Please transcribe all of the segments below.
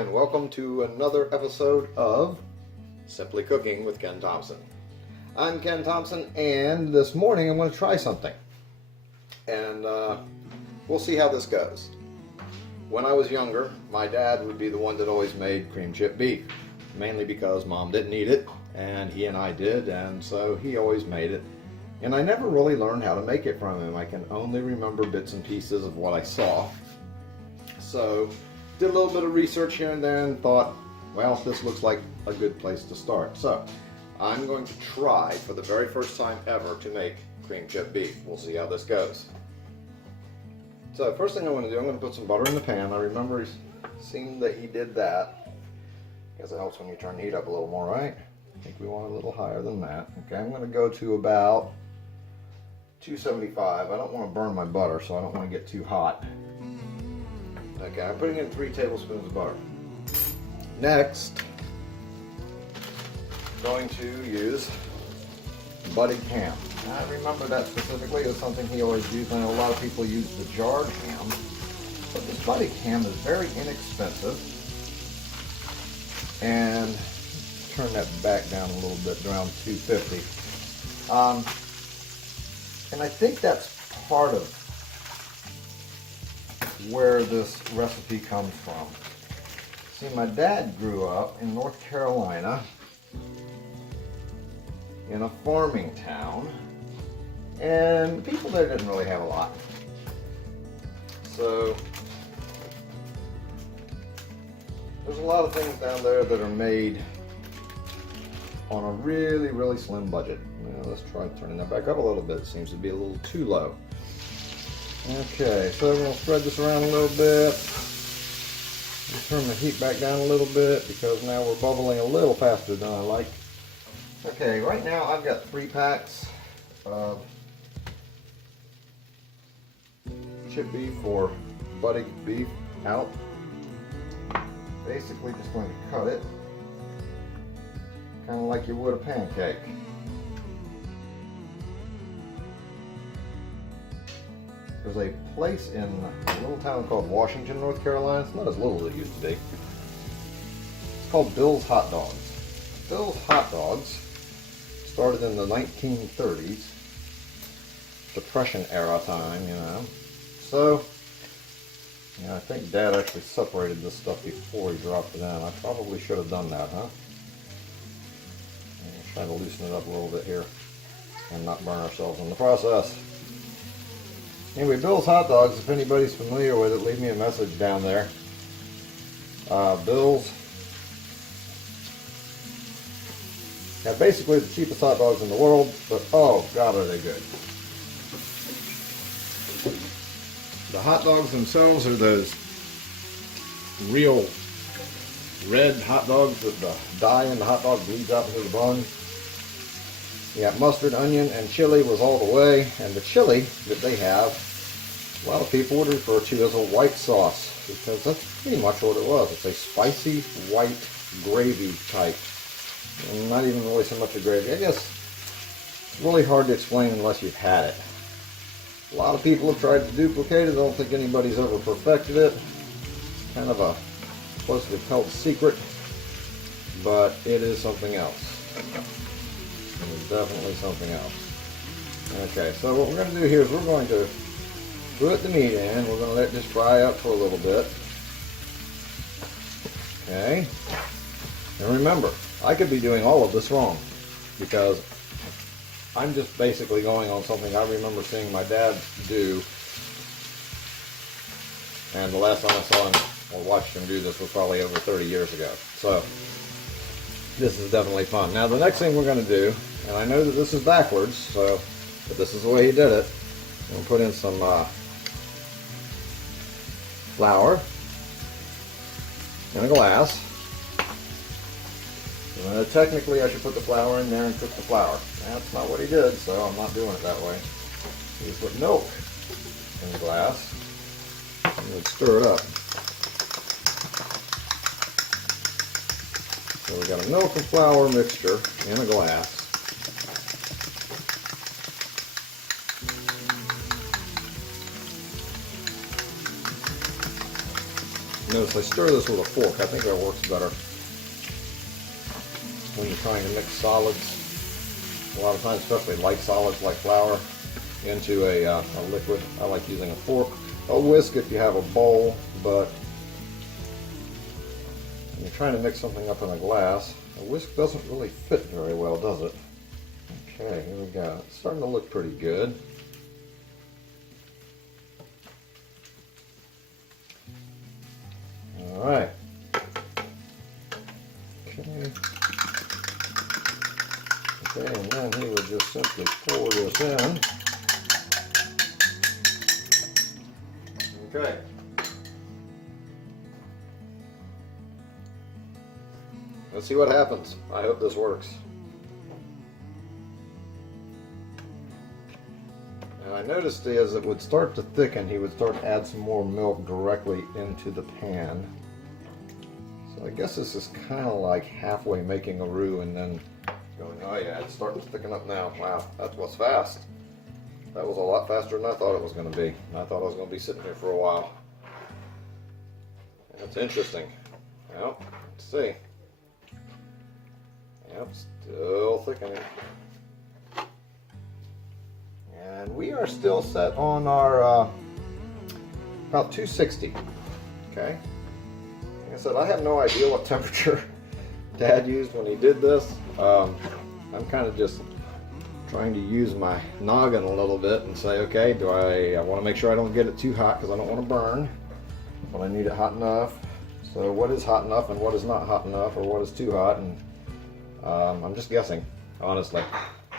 and welcome to another episode of Simply Cooking with Ken Thompson. I'm Ken Thompson, and this morning I'm going to try something, and we'll see how this goes. When I was younger, my dad would be the one that always made cream chip beef, mainly because Mom didn't eat it, and he and I did, and so he always made it. And I never really learned how to make it from him. I can only remember bits and pieces of what I saw. So, did a little bit of research here and there and thought, well, this looks like a good place to start. So, I'm going to try for the very first time ever to make cream chip beef. We'll see how this goes. So, first thing I'm going to do, I'm going to put some butter in the pan. I remember seeing that he did that, because it helps when you turn the heat up a little more, right? I think we want a little higher than that. Okay, I'm going to go to about 275. I don't want to burn my butter, so I don't want to get too hot. Okay, I'm putting in 3 tablespoons of butter. Next, I'm going to use budded ham. I remember that specifically as something he always used. I know a lot of people use the jarred ham, but this budded ham is very inexpensive. And turn that back down a little bit, around 250. And I think that's part of where this recipe comes from. See, my dad grew up in North Carolina in a farming town, and the people there didn't really have a lot. So there's a lot of things down there that are made on a really, really slim budget. Now let's try turning that back up a little bit. It seems to be a little too low. Okay, so we're going to spread this around a little bit. Turn the heat back down a little bit because now we're bubbling a little faster than I like. Okay, right now I've got 3 packs of chip beef or budded beef out. Basically just going to cut it kind of like you would a pancake. There's a place in a little town called Washington, North Carolina. It's not as little as it used to be. It's called Bill's Hot Dogs. Bill's Hot Dogs started in the 1930s, Depression era time, you know. So, yeah, I think Dad actually separated this stuff before he dropped it in. I probably should have done that, huh? We'll try to loosen it up a little bit here and not burn ourselves in the process. Anyway, Bill's Hot Dogs, if anybody's familiar with it, leave me a message down there. Bill's got basically the cheapest hot dogs in the world, but oh God, are they good. The hot dogs themselves are those real red hot dogs that the dye in the hot dog bleeds out into the bun. You got mustard, onion, and chili was all the way, and the chili that they have, a lot of people would refer to as a white sauce, because that's pretty much what it was. It's a spicy white gravy type. Not even really so much a gravy. I guess it's really hard to explain unless you've had it. A lot of people have tried to duplicate it. I don't think anybody's ever perfected it. It's kind of a closely held secret, but it is something else. It is definitely something else. Okay, so what we're going to do here is we're going to put the meat in. We're going to let this fry up for a little bit. Okay. And remember, I could be doing all of this wrong because I'm just basically going on something I remember seeing my dad do. And the last time I saw him or watched him do this was probably over 30 years ago. So this is definitely fun. Now the next thing we're going to do, and I know that this is backwards, so but this is the way he did it. We'll put in some flour in a glass. Technically I should put the flour in there and cook the flour. That's not what he did, so I'm not doing it that way. He put milk in the glass and would stir it up. So we got a milk and flour mixture in a glass. Notice I stir this with a fork. I think that works better when you're trying to mix solids. A lot of times, especially light solids like flour, into a liquid. I like using a fork. A whisk if you have a bowl, but when you're trying to mix something up in a glass, a whisk doesn't really fit very well, does it? Okay, here we go. It's starting to look pretty good. All right. Okay. Okay, and then he would just simply pour this in. Okay. Let's see what happens. I hope this works. Now I noticed as it would start to thicken, he would start to add some more milk directly into the pan. So I guess this is kind of like halfway making a roux and then going, oh yeah, it's starting to thicken up now. Wow, that was fast. That was a lot faster than I thought it was going to be. I thought I was going to be sitting here for a while. That's interesting. Well, let's see. Yep, still thickening. And we are still set on our about 260. Okay. Like I said, I have no idea what temperature Dad used when he did this. I'm kind of just trying to use my noggin a little bit and say, okay, I want to make sure I don't get it too hot because I don't want to burn, but I need it hot enough. So what is hot enough and what is not hot enough, or what is too hot? And I'm just guessing, honestly.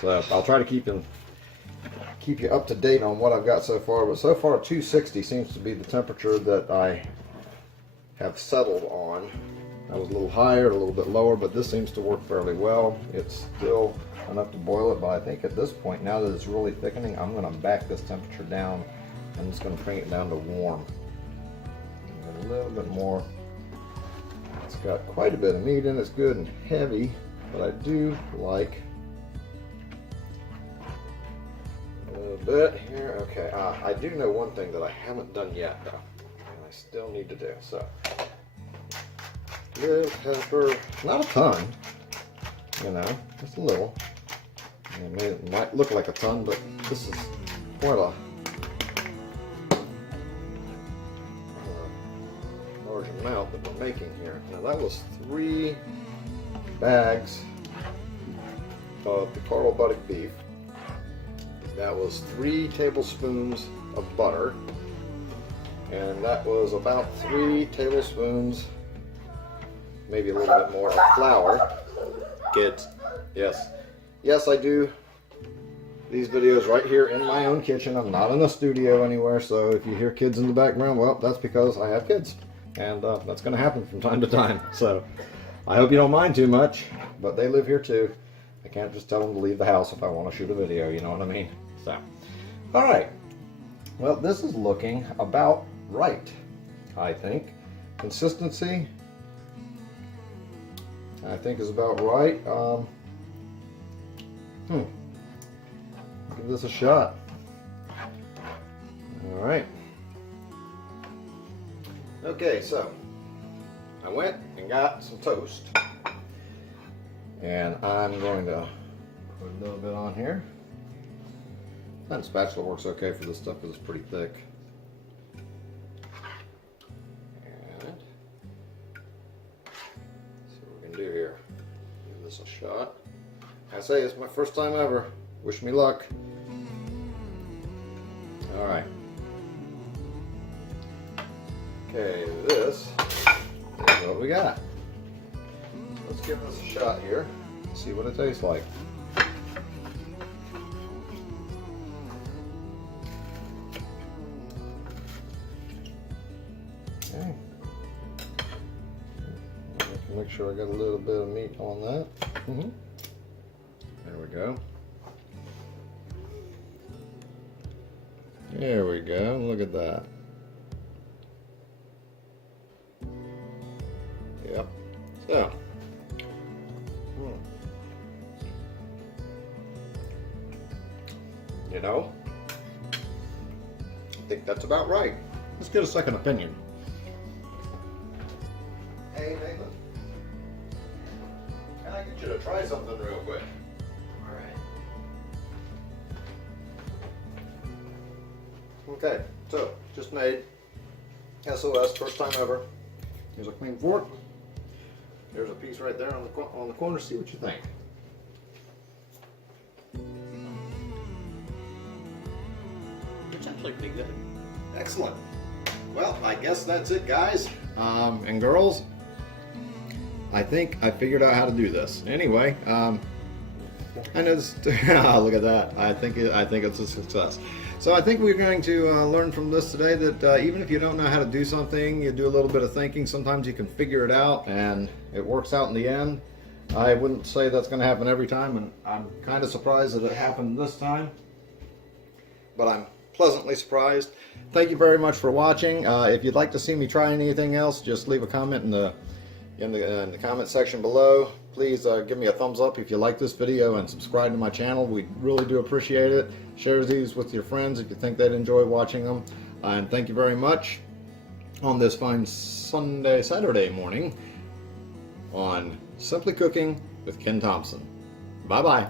So I'll try to keep you up to date on what I've got so far. But so far, 260 seems to be the temperature that I have settled on. I was a little higher, a little bit lower, but this seems to work fairly well. It's still enough to boil it, but I think at this point, now that it's really thickening, I'm going to back this temperature down. I'm just going to bring it down to warm. A little bit more. It's got quite a bit of meat in it. It's good and heavy, but I do like a little bit here. Okay, I do know one thing that I haven't done yet, though, and I still need to do. So, little pepper, not a ton, you know, just a little. It might look like a ton, but this is quite a large amount that we're making here. Now that was 3 bags of the Carlo butter beef. That was 3 tablespoons of butter, and that was about 3 tablespoons, maybe a little bit more, of flour. Kids, yes, I do these videos right here in my own kitchen. I'm not in a studio anywhere, so if you hear kids in the background, well, that's because I have kids, and that's going to happen from time to time. So I hope you don't mind too much, but they live here too. I can't just tell them to leave the house if I want to shoot a video, you know what I mean? So, all right. Well, this is looking about right, I think. Consistency, I think, is about right. Give this a shot. All right. Okay, so I went and got some toast, and I'm going to put a little bit on here. That spatula works okay for this stuff because it's pretty thick. And see what we can do here. Give this a shot. I say it's my first time ever. Wish me luck. All right. Okay, this is what we got. Let's give this a shot here. See what it tastes like. Okay. Make sure I got a little bit of meat on that. There we go. There we go. Look at that. Yep. So. You know, I think that's about right. Let's get a second opinion. Hey, Nathan. Can I get you to try something real quick? All right. Okay, so just made S.O.S. first time ever. Here's a clean fork. There's a piece right there on the corner. See what you think. It's actually pretty good. Excellent. Well, I guess that's it, guys and girls. I think I figured out how to do this. Anyway, I know this. Look at that. I think it's a success. So I think we're going to learn from this today that even if you don't know how to do something, you do a little bit of thinking. Sometimes you can figure it out, and it works out in the end. I wouldn't say that's going to happen every time, and I'm kind of surprised that it happened this time. But I'm pleasantly surprised. Thank you very much for watching. If you'd like to see me try anything else, just leave a comment in the comment section below. Please give me a thumbs up if you like this video and subscribe to my channel. We really do appreciate it. Share these with your friends if you think they'd enjoy watching them. And thank you very much on this fine Saturday morning on Simply Cooking with Ken Thompson. Bye-bye.